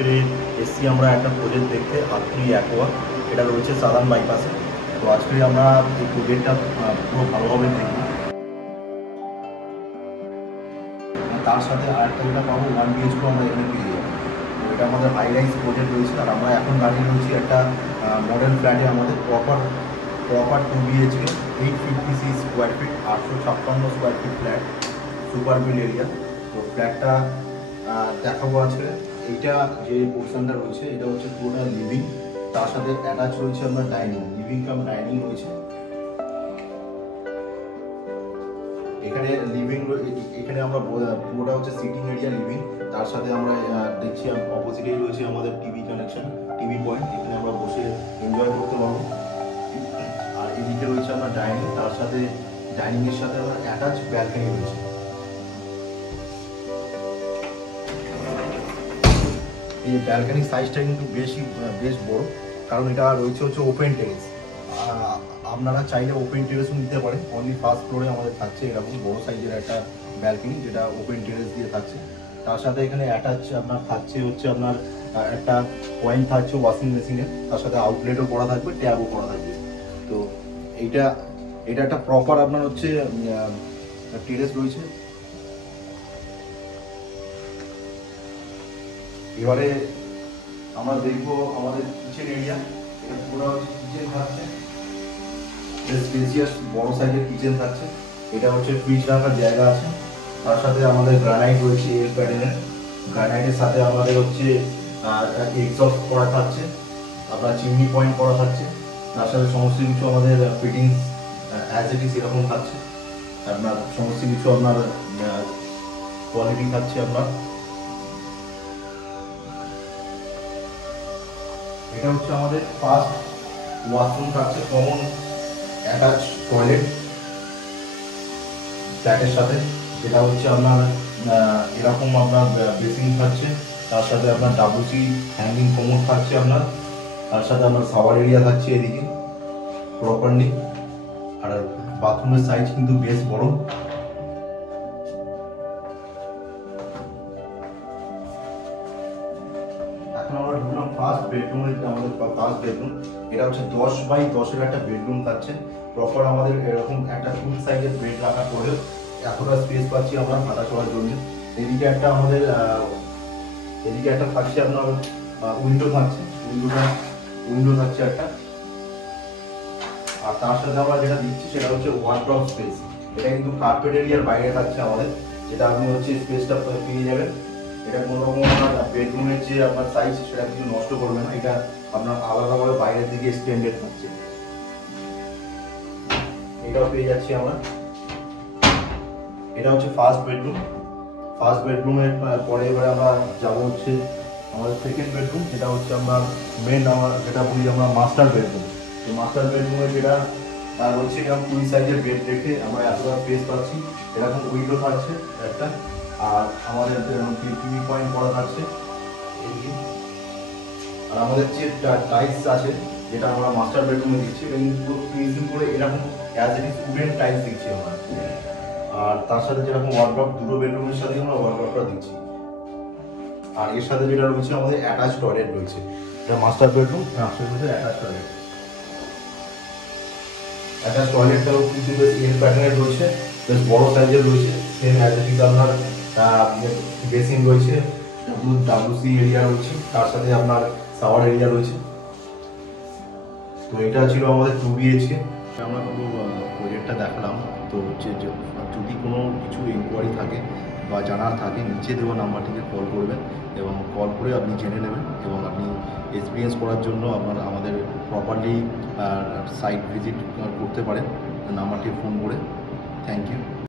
আজকে এসছি আমরা একটা প্রজেক্ট দেখতে আত্রি অ্যাকোয়া, এটা রয়েছে সাধারণ বাইপাসে। তো আজকে আমরা এই প্রজেক্টটা পুরো ভালোভাবে দেখব। তার সাথে আরেকটা যেটা পাবো 1 BHK আমরা এখানে পেয়ে যাবো। তো এটা আমাদের হাই রাইজ প্রজেক্ট রয়েছে। আর আমরা এখন দাঁড়িয়ে রয়েছি একটা মডেল ফ্ল্যাটে, আমাদের proper 2 BHK 856 square feet 856 square feet flat, super built area. তো ফ্ল্যাটটা দেখাবো আজকে। এইটা যে পোর্শনটা রয়েছে এটা হচ্ছে পুরোটা লিভিং, তার সাথে অ্যাটাচ রয়েছে আপনার ডাইনিং, লিভিং কাম ডাইনিং রয়েছে এখানে। এখানে আমরা পুরোটা হচ্ছে সিটিং এরিয়া লিভিং, তার সাথে আমরা দেখছি অপোজিটেই রয়েছে আমাদের টিভি কানেকশন, টিভি পয়েন্ট, এখানে আমরা বসে এনজয় করতে পারবো। আর এদিকে রয়েছে আপনার ডাইনিং, তার সাথে ডাইনিং এর সাথে আমার অ্যাটাচ ব্যালকনি রয়েছে। এই ব্যালকনি সাইজটা কিন্তু বেশ বড়, কারণ এটা রয়েছে হচ্ছে ওপেন টেরেস। আপনারা চাইলে ওপেন টেরেসও নিতে পারেন। অনলি ফার্স্ট ফ্লোরে আমাদের থাকছে এরকম বড় সাইজের একটা ব্যালকনি, যেটা ওপেন টেরেস দিয়ে থাকছে। তার সাথে এখানে অ্যাটাচ আপনার থাকছে হচ্ছে আপনার একটা পয়েন্ট থাকছে ওয়াশিং মেশিনের, তার সাথে আউটলেটও করা থাকবে, ট্যাবও করা থাকবে। তো এটা একটা প্রপার আপনার হচ্ছে টেরেস রয়েছে। এবারে আমরা দেখবো আমাদের কিচেন এরিয়া। এটা পুরো হচ্ছে কিচেন থাকছে, স্পেসিয়াস বড় সাইজের কিচেন থাকছে। এটা হচ্ছে ফ্রিজ রাখার জায়গা আছে। তার সাথে আমাদের গ্রানাইট রয়েছে এল প্যাটার্নের, গ্রানাইটের সাথে আমাদের হচ্ছে এক্সস্ট করা থাকছে, আপনার চিমনি পয়েন্ট করা থাকছে। তার সাথে সমস্ত কিছু আমাদের ফিটিংস অ্যাজ ইট ইজ এরকম থাকছে। আপনার সমস্ত কিছু আপনার কোয়ালিটি থাকছে আপনার। এটা হচ্ছে আমাদের ফার্স্ট ওয়াশরুম থাকছে, কমন অ্যাটাচ টয়লেট ফ্ল্যাটের সাথে। যেটা হচ্ছে আপনার এরকম আপনার বেসিন থাকছে, তার সাথে আপনার WC হ্যাঙ্গিং কমোড থাকছে আপনার, তার সাথে আপনার শাওয়ার এরিয়া থাকছে এদিকে প্রপারলি। আর বাথরুমের সাইজ কিন্তু বেশ বড়। এখন আমরা ঢুকলাম ফার্স্ট বেডরুমের, আমাদের ফার্স্ট বেডরুম। এটা হচ্ছে 10x10 একটা বেডরুম থাকছে। প্রপার আমাদের এরকম একটা ফুল সাইজের বেড রাখার পরেও এতটা স্পেস পাচ্ছি আমরা হাঁটা চলার জন্য। এদিকে একটা আমাদের থাকছে আপনার উইন্ডো থাকছে, উইন্ডো থাকছে একটা। আর তার সাথে আমরা যেটা দিচ্ছি সেটা হচ্ছে ওয়ার্ডরোব স্পেস। এটা কিন্তু কার্পেট এরিয়ার বাইরে থাকছে আমাদের, যেটা আপনি হচ্ছে স্পেসটা পেয়ে যাবেন। এটা কোনো রকম আপনার বেডরুমের যে আপনার সাইজ সেটা কিছু নষ্ট করবে না, এটা আপনার আলাদাভাবে বাইরের দিকে এক্সটেন্ডেড থাকছে। এটাও পেয়ে যাচ্ছি আমরা। এটা হচ্ছে ফার্স্ট বেডরুম। ফার্স্ট বেডরুমের পরে এবারে আমরা যাবো হচ্ছে আমাদের সেকেন্ড বেডরুম, যেটা হচ্ছে আপনার মেন, আমার যেটা বলি আমরা মাস্টার বেডরুম। তো মাস্টার বেডরুমে যেটা হচ্ছে এরকম 20 সাইজের বেড রেখে আমরা এতটা স্পেস পাচ্ছি। এরকম উইন্ডো থাকছে একটা, আর আমাদের টিভি পয়েন্ট করা থাকছে এদিকে। আর আমাদের যে টাইলস আছে যেটা আমরা মাস্টার বেডরুমে দিচ্ছি, এটা কিন্তু ফিনিশিং করে এরকম as it is wooden tiles দিচ্ছি আমরা। আর তার সাথে যেরকম ওয়ার্ডরোব, দুটো বেডরুমের সাথে আমরা ওয়ার্ডরোবটা দিচ্ছি। আর এর সাথে যেটা রয়েছে আমাদের অ্যাটাচ টয়লেট রয়েছে। এটা master bedroom, attach toilet. Attach টয়লেটটাও কিন্তু বেশ এল প্যাটার্নের রয়েছে, বেশ বড় সাইজের রয়েছে। সেম অ্যাজ ইট ইজ আপনার বেসিন রয়েছে, WC এরিয়া রয়েছে, তার সাথে আপনার শাওয়ার এরিয়া রয়েছে। তো এটা ছিল আমাদের 2 BHK। আমরা পুরো প্রজেক্টটা দেখালাম। তো হচ্ছে যদি কোনো কিছু ইনকোয়ারি থাকে বা জানার থাকে, নিচে দেওয়া নাম্বারটিকে কল করবেন এবং কল করে আপনি জেনে নেবেন। এবং আপনি এক্সপিরিয়েন্স করার জন্য আমাদের প্রপারলি সাইট ভিজিট করতে পারেন নাম্বারটি ফোন করে। Thank you.